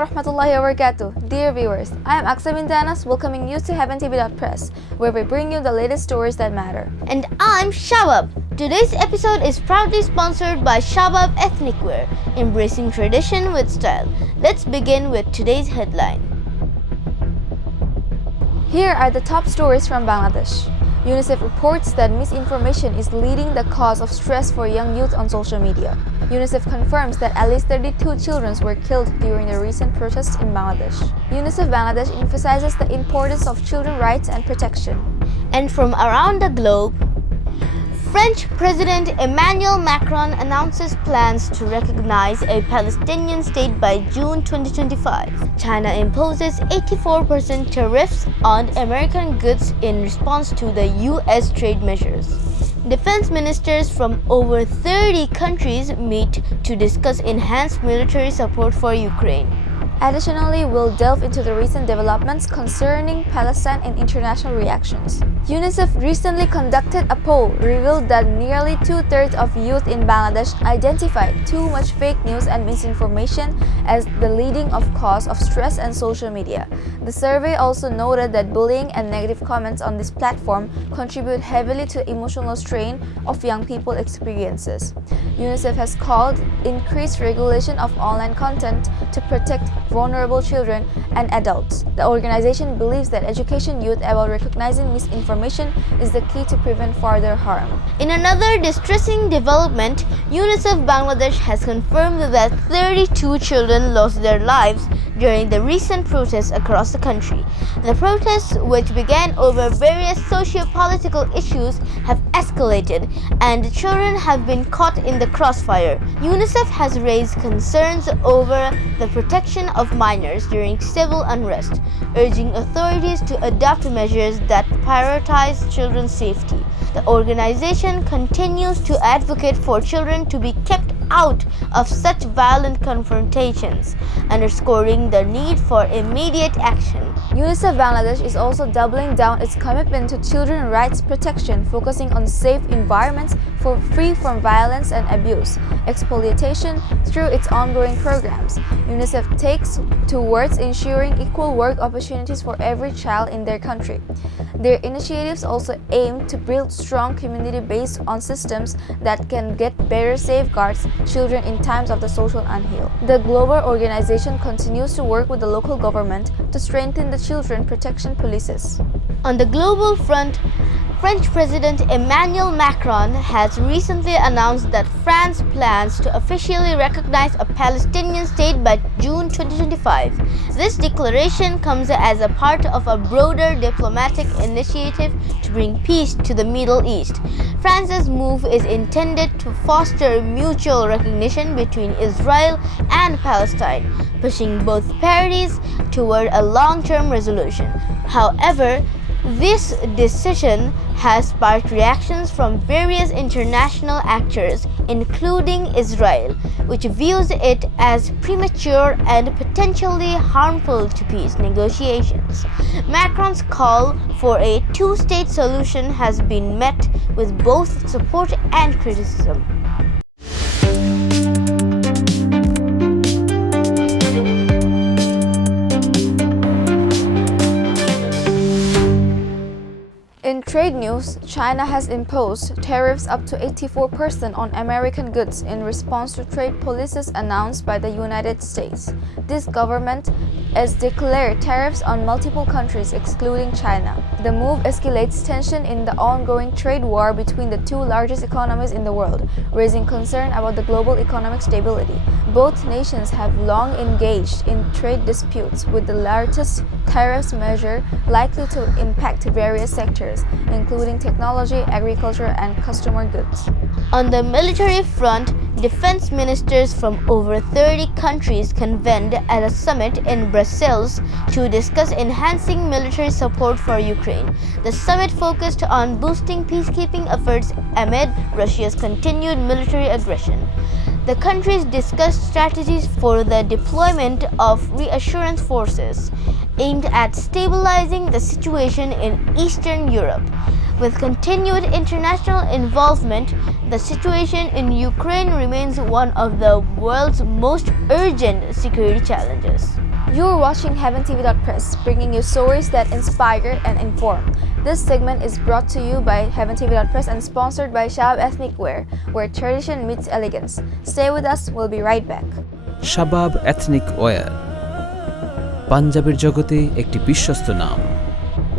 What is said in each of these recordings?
wa rahmatullahi wa barakatuh. Dear viewers, I am Aqsa welcoming you to HeavenTV.press, where we bring you the latest stories that matter. And I'm Shabab. Today's episode is proudly sponsored by Shabab Ethnic Wear, embracing tradition with style. Let's begin with today's headline. Here are the top stories from Bangladesh. UNICEF reports that misinformation is leading the cause of stress for young youth on social media. UNICEF confirms that at least 32 children were killed during the recent protests in Bangladesh. UNICEF Bangladesh emphasizes the importance of children's rights and protection. And from around the globe, French President Emmanuel Macron announces plans to recognize a Palestinian state by June 2025. China imposes 84% tariffs on American goods in response to the US trade measures. Defense ministers from over 30 countries meet to discuss enhanced military support for Ukraine. Additionally, we'll delve into the recent developments concerning Palestine and international reactions. UNICEF recently conducted a poll revealed that nearly two-thirds of youth in Bangladesh identified too much fake news and misinformation as the leading cause of stress and social media. The survey also noted that bullying and negative comments on this platform contribute heavily to the emotional strain of young people's experiences. UNICEF has called increased regulation of online content to protect vulnerable children and adults. The organization believes that educating youth about recognizing misinformation is the key to prevent further harm. In another distressing development, UNICEF Bangladesh has confirmed that 32 children lost their lives during the recent protests across the country. The protests, which began over various socio-political issues, have escalated and children have been caught in the crossfire. UNICEF has raised concerns over the protection of minors during civil unrest, urging authorities to adopt measures that prioritize children's safety. The organization continues to advocate for children to be kept out of such violent confrontations, underscoring the need for immediate action. UNICEF Bangladesh is also doubling down its commitment to children's rights protection, focusing on safe environments free from violence and abuse, exploitation through its ongoing programs. UNICEF takes towards ensuring equal work opportunities for every child in their country. Their initiatives also aim to build strong community based on systems that can get better safeguards children in times of the social upheaval. The global organization continues to work with the local government to strengthen the children protection policies. On the global front, French President Emmanuel Macron has recently announced that France plans to officially recognize a Palestinian state by June 2025. This declaration comes as a part of a broader diplomatic initiative to bring peace to the Middle East. France's move is intended to foster mutual recognition between Israel and Palestine, pushing both parties toward a long-term resolution. However, this decision has sparked reactions from various international actors, including Israel, which views it as premature and potentially harmful to peace negotiations. Macron's call for a two-state solution has been met with both support and criticism. In trade news, China has imposed tariffs up to 84% on American goods in response to trade policies announced by the United States. This government has declared tariffs on multiple countries excluding China. The move escalates tension in the ongoing trade war between the two largest economies in the world, raising concern about the global economic stability. Both nations have long engaged in trade disputes, with the latest tariffs measure likely to impact various sectors, including technology, agriculture, and consumer goods. On the military front, defense ministers from over 30 countries convened at a summit in Brussels to discuss enhancing military support for Ukraine. The summit focused on boosting peacekeeping efforts amid Russia's continued military aggression. The countries discussed strategies for the deployment of reassurance forces aimed at stabilizing the situation in Eastern Europe. With continued international involvement, the situation in Ukraine remains one of the world's most urgent security challenges. You're watching HeavenTV.press, bringing you stories that inspire and inform. This segment is brought to you by HeavenTV.press and sponsored by Shabab Ethnic Wear, where tradition meets elegance. Stay with us, we'll be right back. Shabab ethnic wire পাঞ্জাবের জগতে একটি বিশ্বস্ত নাম।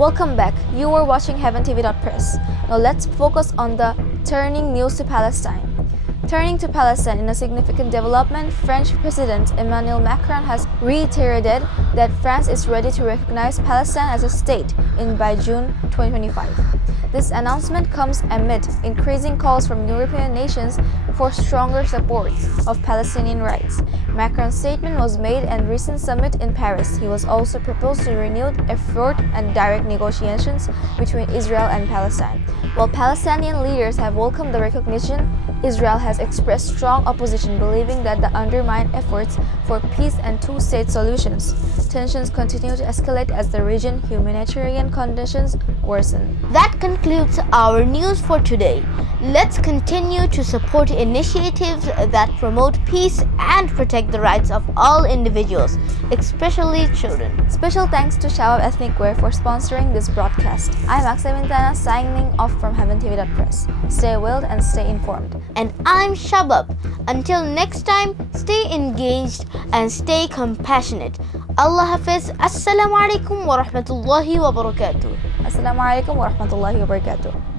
Welcome back. You are watching HeavenTV.press. Now let's focus on the turning news to Palestine. Turning to Palestine, in a significant development, French President Emmanuel Macron has reiterated that France is ready to recognize Palestine as a state by June 2025. This announcement comes amid increasing calls from European nations for stronger support of Palestinian rights. Macron's statement was made at a recent summit in Paris. He was also proposed to renewed effort and direct negotiations between Israel and Palestine. While Palestinian leaders have welcomed the recognition, Israel has expressed strong opposition, believing that the undermine efforts for peace and two-state solutions. Tensions continue to escalate as the region humanitarian conditions worsen. That concludes our news for today. Let's continue to support initiatives that promote peace and protect the rights of all individuals, especially children. Special thanks to Shabab Ethnic Wear for sponsoring this broadcast. I'm Aqsa signing off from HeavenTV.press. Stay well and stay informed. And I'm Shabab. Until next time, stay engaged and stay compassionate. Allah Hafiz. Assalamu alaikum wa rahmatullahi wa barakatuh. Assalamu alaikum wa rahmatullahi wa barakatuh.